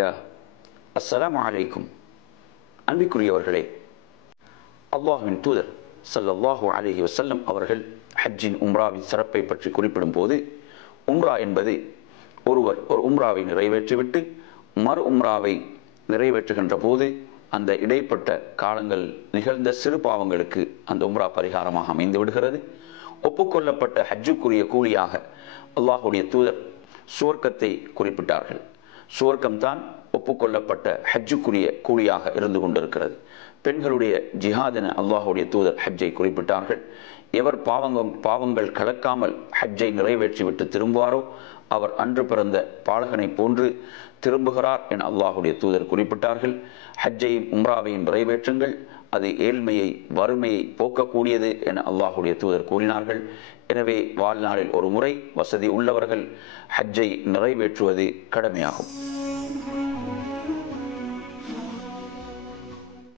பிஸ்மில்லாஹ். அஸ்ஸலாமு அலைக்கும். அன்பிற்குரியவர்களே, அல்லாஹ்வின் தூதர் ஸல்லல்லாஹு அலைஹி வஸல்லம் அவர்கள் ஹஜ்ஜின் உம்ராவின் சிறப்பை பற்றி குறிப்பிடும் போது, உம்ரா என்பது ஒருவர் ஒரு உம்ராவை நிறைவேற்றிவிட்டு மறு உம்ராவை நிறைவேற்றுகின்ற போது அந்த இடைப்பட்ட காலங்கள் நிகழ்ந்த சிறு பாவங்களுக்கு அந்த உம்ரா பரிகாரமாக அமைந்து விடுகிறது. ஒப்புக்கொள்ளப்பட்ட ஹஜ்ஜுக்குரிய கூலியாக அல்லாஹுடைய தூதர் சுவர்க்கத்தை குறிப்பிட்டார்கள். சுவர்க்கம்தான் ஒப்புக்கொள்ளப்பட்ட ஹஜ்ஜுக்குரிய கூலியாக இருந்து கொண்டிருக்கிறது. பெண்களுடைய ஜிஹாத் என அல்லாஹுடைய தூதர் ஹஜ்ஜை குறிப்பிட்டார்கள். எவர் பாவங்கள் கலக்காமல் ஹஜ்ஜை நிறைவேற்றிவிட்டு திரும்புவாரோ அவர் அன்று பிறந்த பாலகனை போன்று திரும்புகிறார் என அல்லாஹுடைய தூதர் குறிப்பிட்டார்கள். ஹஜ்ஜையும் உம்ராவையும் நிறைவேற்றுங்கள், அது ஏழ்மையை வறுமையை போக்கக்கூடியது என அல்லாஹுடைய தூதர் கூறினார்கள். எனவே வாழ்நாளில் ஒரு முறை வசதி உள்ளவர்கள் ஹஜ்ஜை நிறைவேற்றுவது கடமையாகும்.